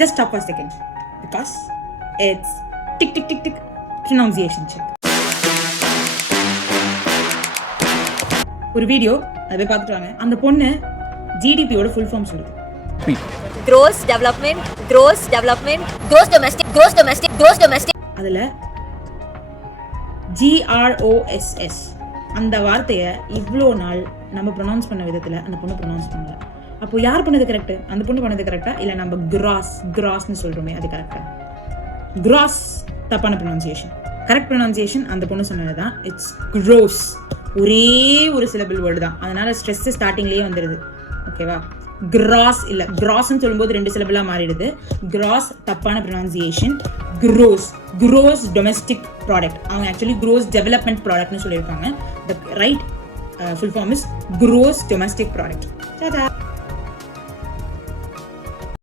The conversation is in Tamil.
Just stop for a second because it's tick tick tick tick pronunciation check. ஒரு வீடியோ அதை பார்த்துட்டு வாங்க. அந்த பொண்ணு ஜிடிபியோட ஃபுல் ஃபார்ம் சொல்லுது. gross development, gross domestic. அதுல GROSS அந்த வார்த்தையை இவ்வளோ நாள் நம்ம ப்ரொனவுன்ஸ் பண்ண விதத்தில் அந்த பொண்ணு ப்ரொனவுன்ஸ் பண்ணல. அப்போ யார் பண்ணது கரெக்டு? அந்த பொண்ணு பண்ணது கரெக்டா இல்லை நம்ம கிராஸ்ன்னு சொல்கிறோமே அது கரெக்டா? கிராஸ் தப்பான ப்ரொனவுன்சியேஷன். கரெக்ட் ப்ரொனவுன்சியேஷன் அந்த பொண்ணு சொன்னது தான். It's gross. ஒரே ஒரு சிலபிள் வேர்டு தான், அதனால ஸ்ட்ரெஸ் ஸ்டார்டிங்லேயே வந்துடுது. ஓகேவா? கிராஸ் இல்லை, கிராஸ்ன்னு சொல்லும்போது 2 சிலபிளாக மாறிடுது. கிராஸ் தப்பான ப்ரொனவுன்சியேஷன். gross domestic product. அவங்க ஆக்சுவலி gross development productனு சொல்லியிருக்காங்க. The right full form is gross domestic product. Ta-da!